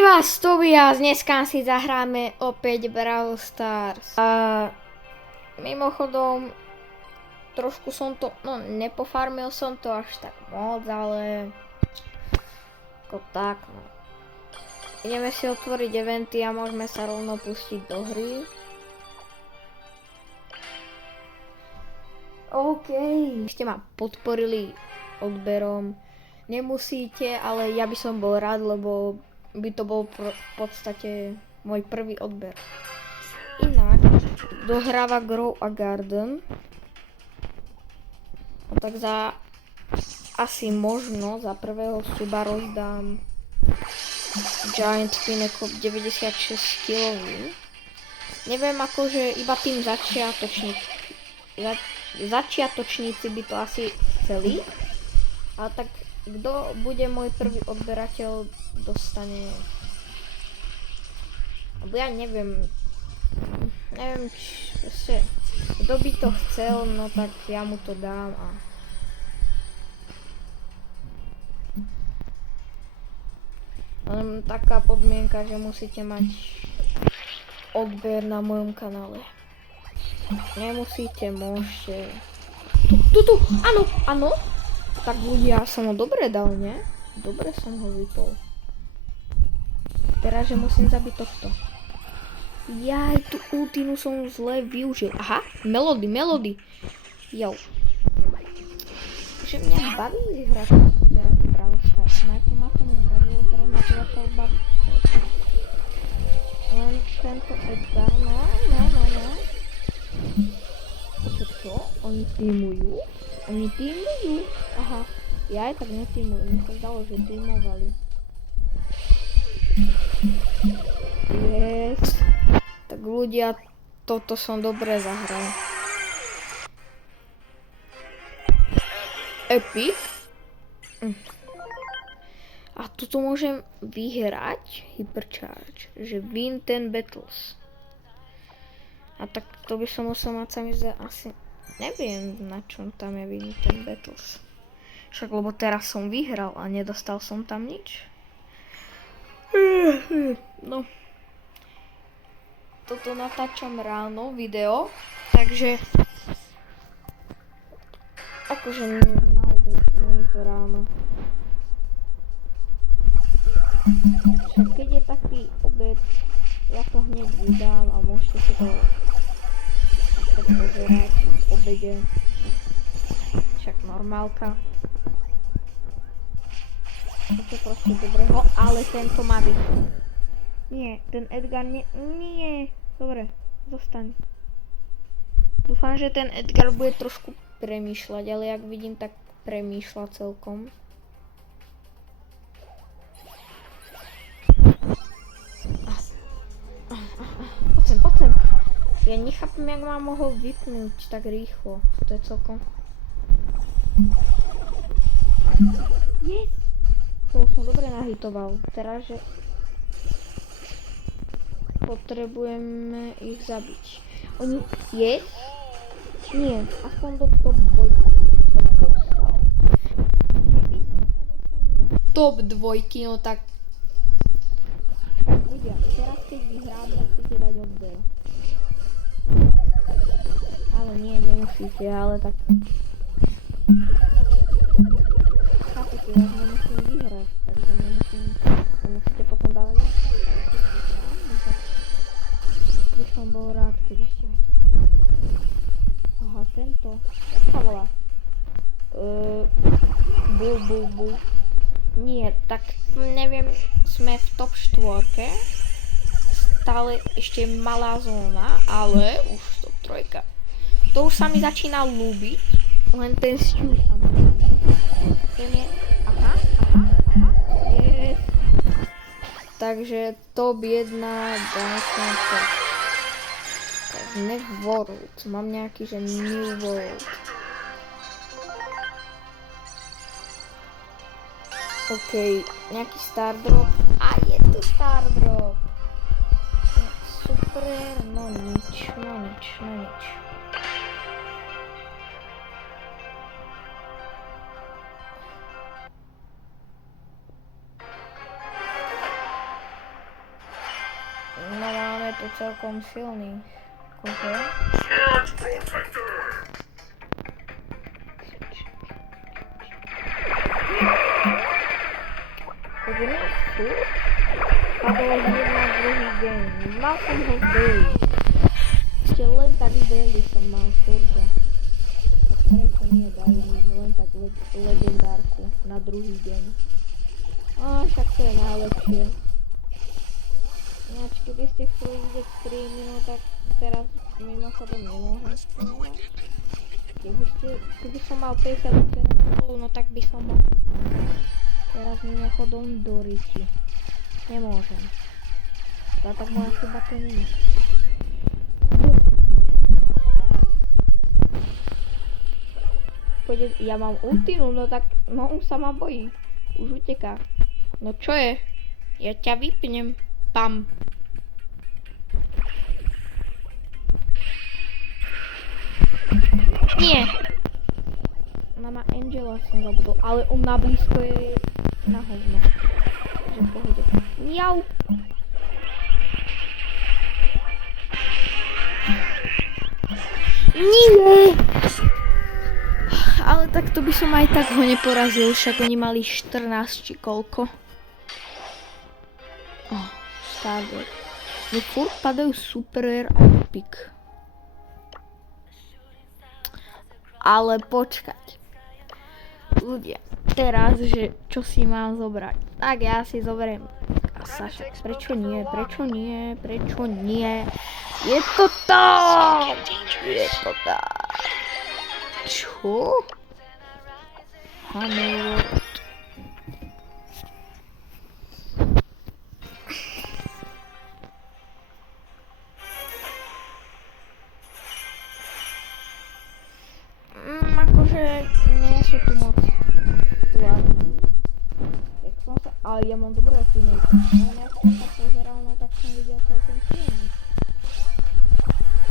Vás Tobias, dneska si zahráme opäť Brawl Stars. A mimochodom, trošku som to, nepofarmil som to až tak moc, ale ako tak, no. Ideme si otvoriť eventy a môžeme sa rovno pustiť do hry. OK, ste ma podporili odberom. Nemusíte, ale ja by som bol rád, lebo by to bol v podstate môj prvý odber. Inak dohráva Grow a Garden. No tak za asi možno za prvého suba rozdám Giant Pinnacle 96 kg. Neviem, akože iba tým začiatočníci by to asi chceli. Ale tak kto bude môj prvý odberateľ, dostane, alebo ja neviem, proste, kto by to chcel, no tak ja mu to dám a len taká podmienka, že musíte mať odber na mojom kanále. Nemusíte, môžete. Tu, áno. Tak ľudia, som ho dobre dal, nie? Dobre som ho vypol. Teraz, že musím zabiť tohto. Jaj, tú ultinu som zle využil. Aha, Melody. Jo. Takže mňa baví hrať teraz Brawl Stars. Najprv ma to nebavilo, teraz ma to začal baviť. Len tento Edgar, no. Čo? Oni týmujú? Aha. Ja aj tak netímujú, mi sa zdalo, že tímovali. Yes. Tak ľudia, toto som dobre zahral. Epic. A tuto môžem vyhrať Hypercharge, že win 10 battles. A tak to by som musel mať sami za asi, neviem na čom tam je win 10 battles. Však lebo teraz som vyhral a nedostal som tam nič. No. Toto natáčam ráno video, takže akože na obed, nie je to ráno. Však keď je taký obed, ja to hneď vydám a môžete si to pozerať v obede. Však normálka. To je proste dobrého, ale tento má byť. Nie, ten Edgar nie. Dobre, zostaň. Dúfam, že ten Edgar bude trošku premýšľať, ale jak vidím, tak premýšľa celkom. Poď sem. Ja nechápem, jak ma mohol vypnúť tak rýchlo. To je celkom... Yes! To som dobre nahitoval. Teraz, že potrebujeme ich zabiť. Oni... Yes? Nie, aspoň do top 2 som dostal. Top 2, no tak... Tak ľudia, teraz keď vyhrám, musíte dať odber. Ale nie, nemusíte, ale tak... Chápete, ja nemusím vyhrať, takže nemusíte potom dávať. By som bol rád, keby ste ho... Aha, tento, jak sa volá? Bul. Nie, tak neviem, sme v top 4. Stále ešte malá zóna, ale už top 3. To už sa mi začína ľúbiť, len ten Stu sa mi ľúbi. Ten je... Aha. Yes. Takže top 1 Dance top. Next World. Mám nejaký, že New World. OK, nejaký Star Drop. A je tu Star Drop. Super, no nič. je celkom silný. Akože. Takže furt. A bolo hneď na druhý deň. Mal som ho zdeliť. Ešte len tak zdeliť som mal furt. Tak prečo nie dajú mi len tak legendárku na druhý deň. A však to je najlepšie. Ináč, keby ste chceli vidieť streamy, no tak teraz mimochodom nemôžem streamovať. Keby som mal 50 teraflopov, no tak by som mohol. Teraz mimochodom do riti. Nemôžem. A tak moja chyba to nie je. Ja mám ultinu, no tak no už sa ma bojí. Už uteká. No čo je? Ja ťa vypnem. Pam. Nie. Ona má Angela som zabudol, ale on na blízko je na hovno. Takže v pohode. Mjau. Nie. Ale takto by som aj tak ho neporazil, však oni mali 14 či koľko. Stargate. No furt padajú super rare a epic. Ale počkať. Ľudia, teraz, že čo si mám zobrať? Tak ja si zoberiem Saša. Prečo nie? Prečo nie? Prečo nie? Je to tak! Je to tak! Čo? Hammerlord. Akože nie sú tu moc hlavní. Jak som sa... Ale ja mám dobrého teammate. Ale ja som sa pozeral, no tak som videl celkom silný.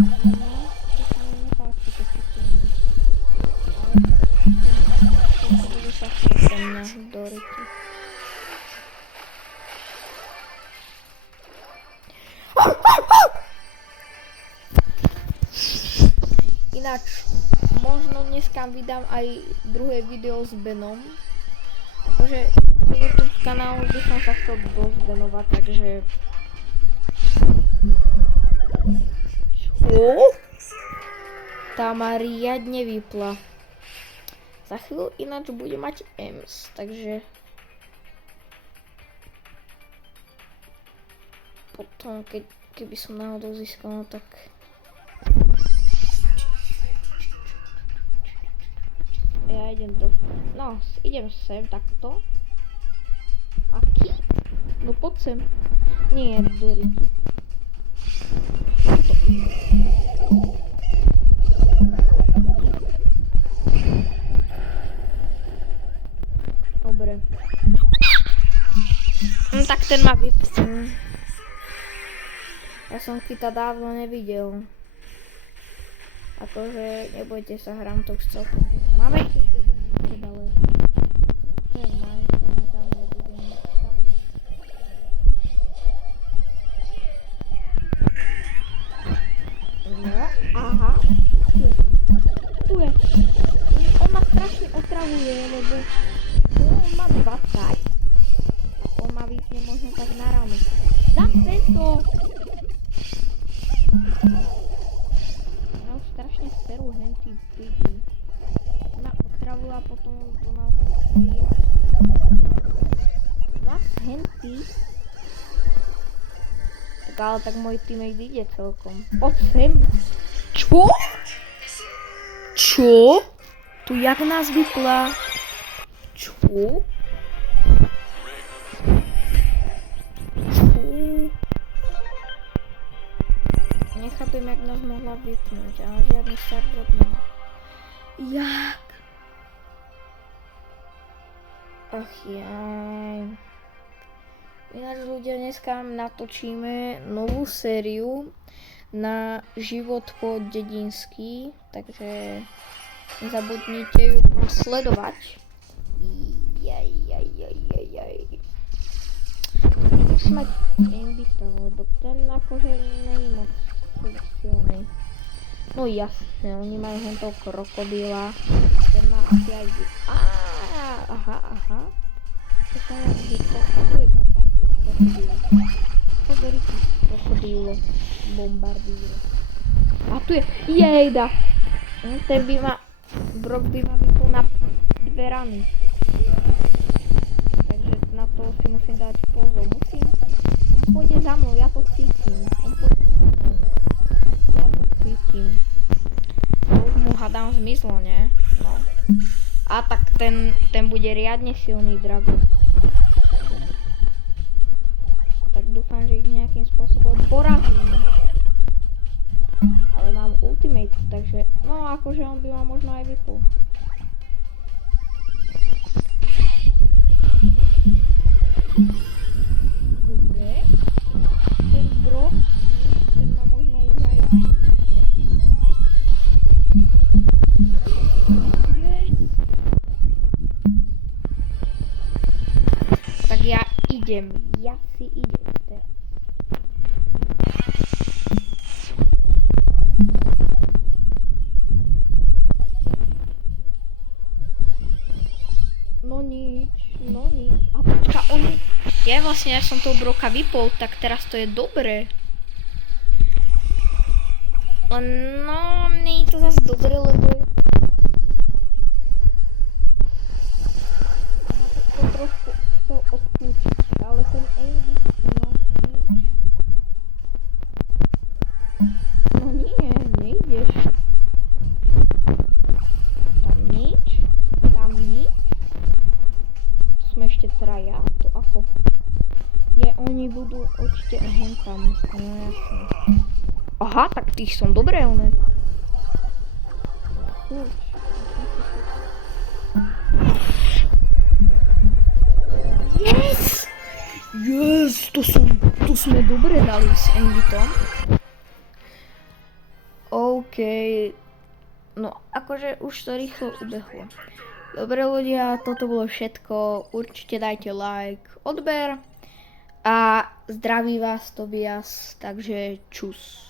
No, to sa mi nepáči, to sú silný. Ale to bude sa pre mňa do ryti. Ináč, možno dneska vydám aj druhé video s Benom. Akože YouTube kanál by som sa chcel dosť venovať, takže... Čo? Tá ma riadne vypla. Za chvíľu ináč bude mať EMS, takže... Potom, keby som náhodou získal, no tak... Ja idem do... No, idem sem takto. Aký? No poď sem. Nie, do riti. Dobre. No tak ten ma vypnul. Ja som Kita dávno nevidel. Akože nebojte sa, hrám to už celkom. Máme ešte jeden, ale to je nice, ale tam nebudem. No, aha. Tu je. On ma strašne otravuje, lebo on má 20. On ma vypne možno tak na ránu. Zase to! Ona už strašne serú henty pidi. Ona otravuje a potom do nás príde. Zas henty. Tak ale tak môj teammate ide celkom. Poď sem. Čo? Čo? Tu jak nás vypla? Čo? Nechápem, jak nás mohla vypnúť, ale žiadny startbot nemá. Jak? Ach jaj. Ináč ľudia, dneska natočíme novú sériu na život po dedinský, takže nezabudnite ju sledovať. Jaj. musím mať Ambita, lebo ten akože není moc silný. No jasne, oni majú hentého krokodíla. Ten má asi aj... Aha. To sa ja vyto. Tu je bombardír krokodíl. Pozri tu, krokodílo. Bombardír. A tu je jejda. Ten by ma... Brok by ma vypol na dve rany. Takže na to si musím dať pozor. On pôjde za mnou, ja to cítim. On pôjde za mnou. Ja to cítim. To už mu hádam zmizlo, nie? No. A tak ten bude riadne silný drago. Tak dúfam, že ich nejakým spôsobom porazím. Ale mám ultimate, takže no akože on by ma možno aj vypol. Dobre. Ten Brok, ten ma možno už aj... Yes. Tak ja si idem teraz. No nič. A počka, ja som toho Broka vypol, tak teraz to je dobré. No, nie je to zase dobré, lebo je to... Ona tak to trošku chcel odkúčiť, ale ten Andy, no nič. No nie, nejdeš. Tam nič. Tu sme ešte traja, to ako? Oni budú určite tam, no jasne. Aha, tak tých som dobre, ale... Yes, to sme dobre dali s Angitom. OK. No, akože už to rýchlo ubehlo. Dobre ľudia, toto bolo všetko. Určite dajte like, odber. A zdraví vás Tobias, takže čus.